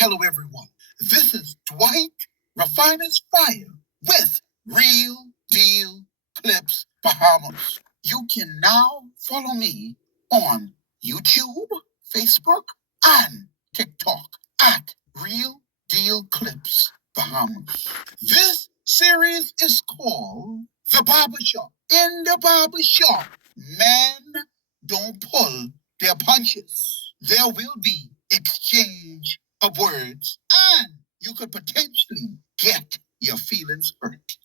Hello, everyone. This is Dwight Refiner's Fire with Real Deal Clips Bahamas. You can now follow me on YouTube, Facebook, and TikTok at Real Deal Clips Bahamas. This series is called The Barbershop. In the barbershop, men don't pull their punches. There will be exchange of words, and you could potentially get your feelings hurt.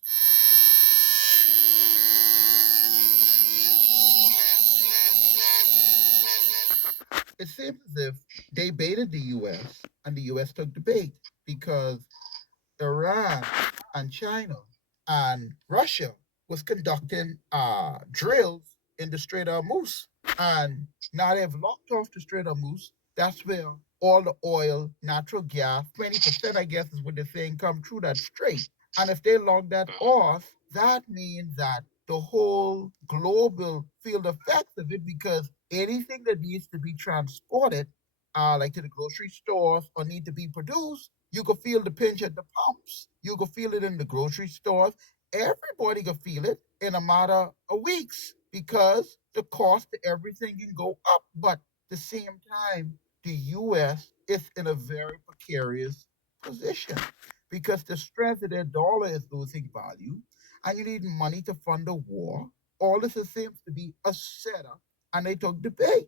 It seems as if they baited the U.S. and the U.S. took the bait because Iran and China and Russia was conducting drills in the Strait of Hormuz. And now they've locked off the Strait of Hormuz. That's where all the oil, natural gas, 20%, I guess is what they're saying, come through that strait. And if they lock that off, that means that the whole global field effects of it, because anything that needs to be transported, like to the grocery stores or need to be produced, you could feel the pinch at the pumps. You could feel it in the grocery stores. Everybody could feel it in a matter of weeks because the cost of everything can go up. But at the same time, the U.S. is in a very precarious position because the strength of their dollar is losing value and you need money to fund the war. All this seems to be a setup, and they took the bait.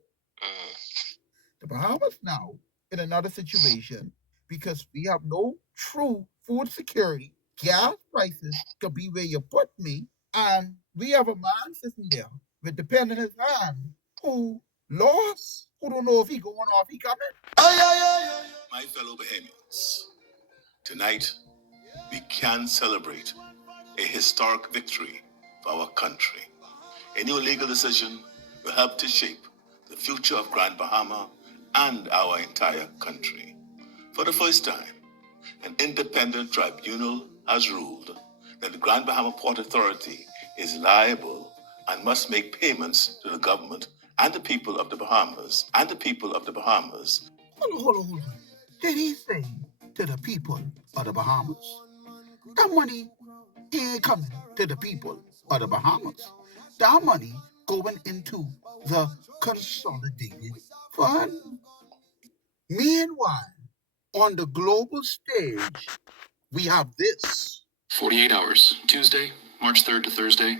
The Bahamas now in another situation because we have no true food security. Gas prices could be where you put me, and we have a man sitting there with the pen in his hand who lost, who don't know if he going or if he coming. My fellow Bahamians, tonight we can celebrate a historic victory for our country. A new legal decision will help to shape the future of Grand Bahama and our entire country. For the first time, an independent tribunal has ruled that the Grand Bahama Port Authority is liable and must make payments to the government and the people of the Bahamas Hold on. Did he say to the people of the Bahamas? That money ain't coming to the people of the Bahamas. That money going into the consolidated fund. Meanwhile, on the global stage, we have this. 48 hours, Tuesday, March 3rd to Thursday,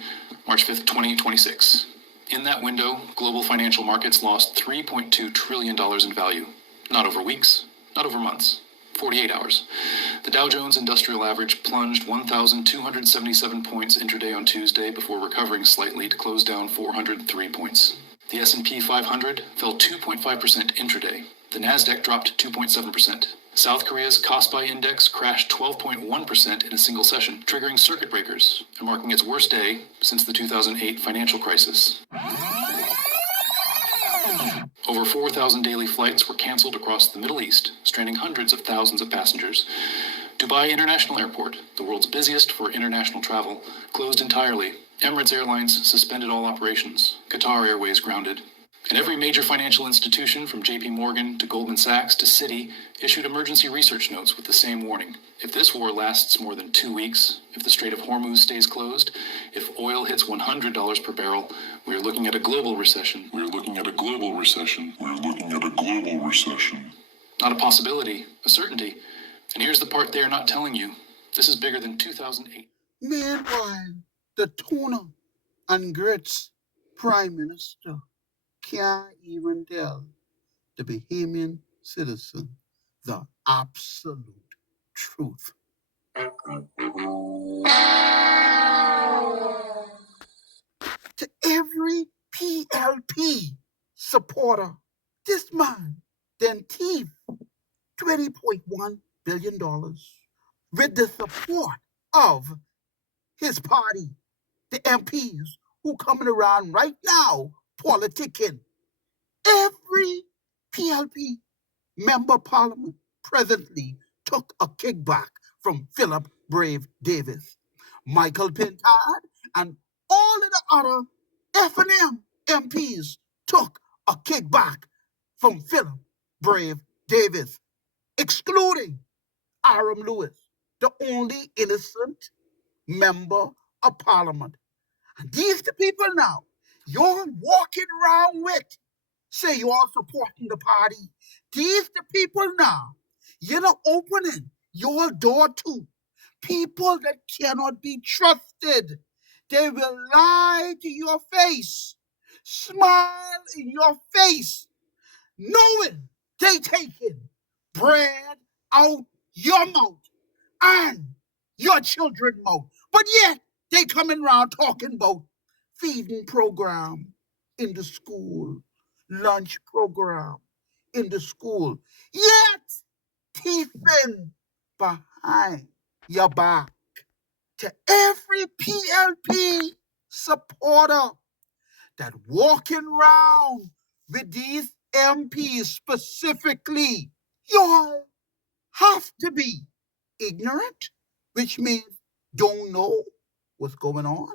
March 5th, 2026. In that window, global financial markets lost $3.2 trillion in value. Not over weeks, not over months. 48 hours. The Dow Jones Industrial Average plunged 1,277 points intraday on Tuesday before recovering slightly to close down 403 points. The S&P 500 fell 2.5% intraday. The Nasdaq dropped 2.7%. South Korea's Kospi index crashed 12.1% in a single session, triggering circuit breakers and marking its worst day since the 2008 financial crisis. Over 4,000 daily flights were canceled across the Middle East, stranding hundreds of thousands of passengers. Dubai International Airport, the world's busiest for international travel, closed entirely. Emirates Airlines suspended all operations. Qatar Airways grounded. And every major financial institution, from JP Morgan to Goldman Sachs to Citi, issued emergency research notes with the same warning. If this war lasts more than 2 weeks, if the Strait of Hormuz stays closed, if oil hits $100 per barrel, we're looking at a global recession. Not a possibility, a certainty. And here's the part they're not telling you. This is bigger than 2008. Meanwhile, the tuna and grits prime minister can't even tell the Bahamian citizen the absolute truth. To every PLP supporter, this man then thieved $20.1 billion with the support of his party, the MPs who coming around right now politicking. Every PLP member parliament presently took a kickback from Philip Brave Davis, Michael Pintard, and all of the other F&M MPs took a kickback from Philip Brave Davis. excluding Aram Lewis, the only innocent member of parliament. And these the people now you're walking around with, say you're supporting the party. These the people now you're not opening your door to. People that cannot be trusted. They will lie to your face, smile in your face, knowing they taking bread out your mouth and your children's mouth. But yet they coming around talking about feeding program in the school, lunch program in the school. Yet teething behind your back to every PLP supporter that walking around with these MPs specifically, y'all have to be ignorant, which means don't know what's going on,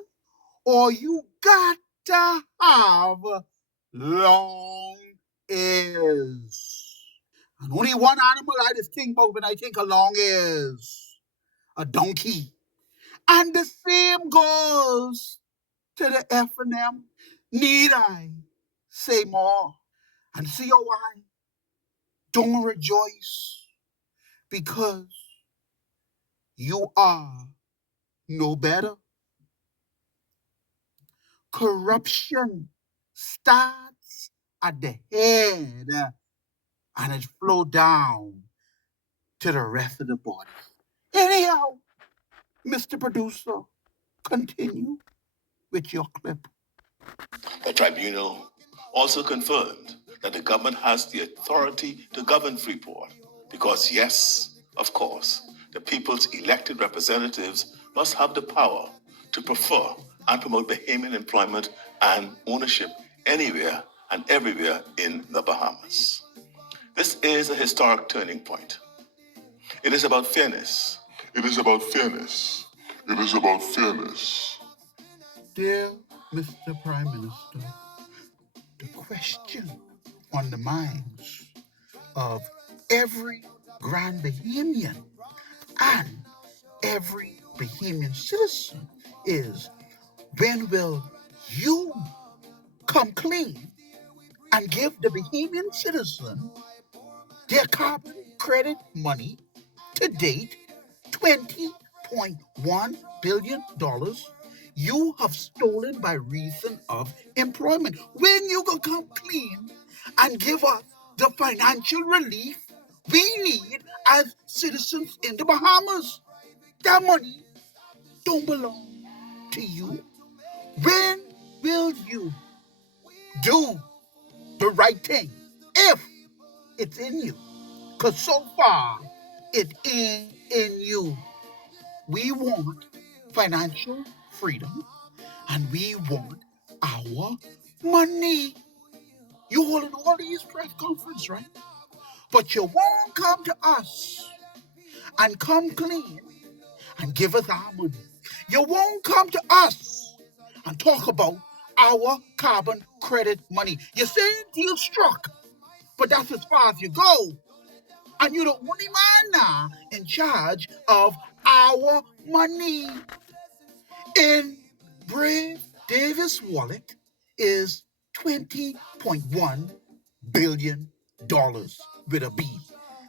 or you got to have long ears. And only one animal I just think about when I think of long ears, a donkey. And the same goes to the F&M. Need I say more? And see why? Don't rejoice because you are no better. Corruption starts at the head and it flow down to the rest of the body. Anyhow, Mr. Producer, continue with your clip. The tribunal also confirmed that the government has the authority to govern Freeport because, yes, of course, the people's elected representatives must have the power to prefer and promote Bahamian employment and ownership anywhere and everywhere in the Bahamas. This is a historic turning point. It is about fairness. It is about fairness. It is about fairness. Dear Mr. Prime Minister, the question on the minds of every Grand Bahamian and every Bahamian citizen is when will you come clean and give the Bahamian citizen their carbon credit money to date $20.1 billion you have stolen by reason of employment. When you go come clean and give us the financial relief we need as citizens in the Bahamas. That money don't belong to you. When will you do the right thing if it's in you? Because so far, it ain't in you. We want financial freedom and we want our money. You holding all these press conferences, right? But you won't come to us and come clean and give us our money. You won't come to us and talk about our carbon credit money. You say deal struck, but that's as far as you go. And you're the only man now in charge of our money. In Brave Davis' wallet is $20.1 billion with a B.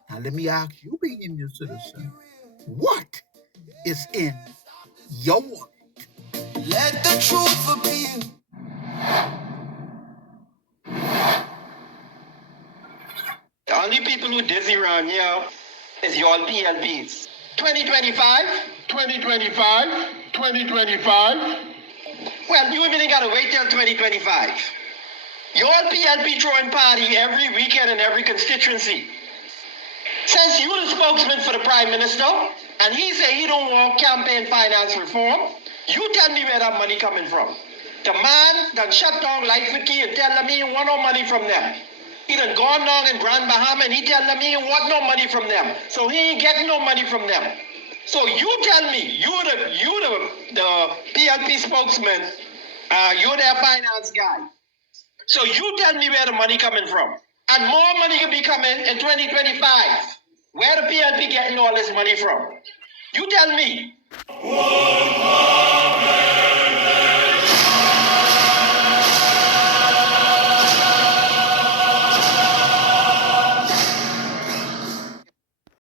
Now let me ask you, being Indian citizen, what is in your wallet? Let the truth appear. The only people who dizzy around here is y'all PLPs. 2025, 2025, 2025. Well, you even ain't gotta wait till 2025. Y'all PLP throwing party every weekend in every constituency. Since you the spokesman for the Prime Minister, and he say he don't want campaign finance reform, you tell me where that money coming from. The man done shut down Life with Key and tell them he don't want no money from them. He done gone down in Grand Bahama and he tell them he don't want no money from them. So he ain't getting no money from them. So you tell me, you the PLP spokesman, you're their finance guy. So you tell me where the money coming from. And more money can be coming in 2025. Where the PLP getting all this money from? You tell me.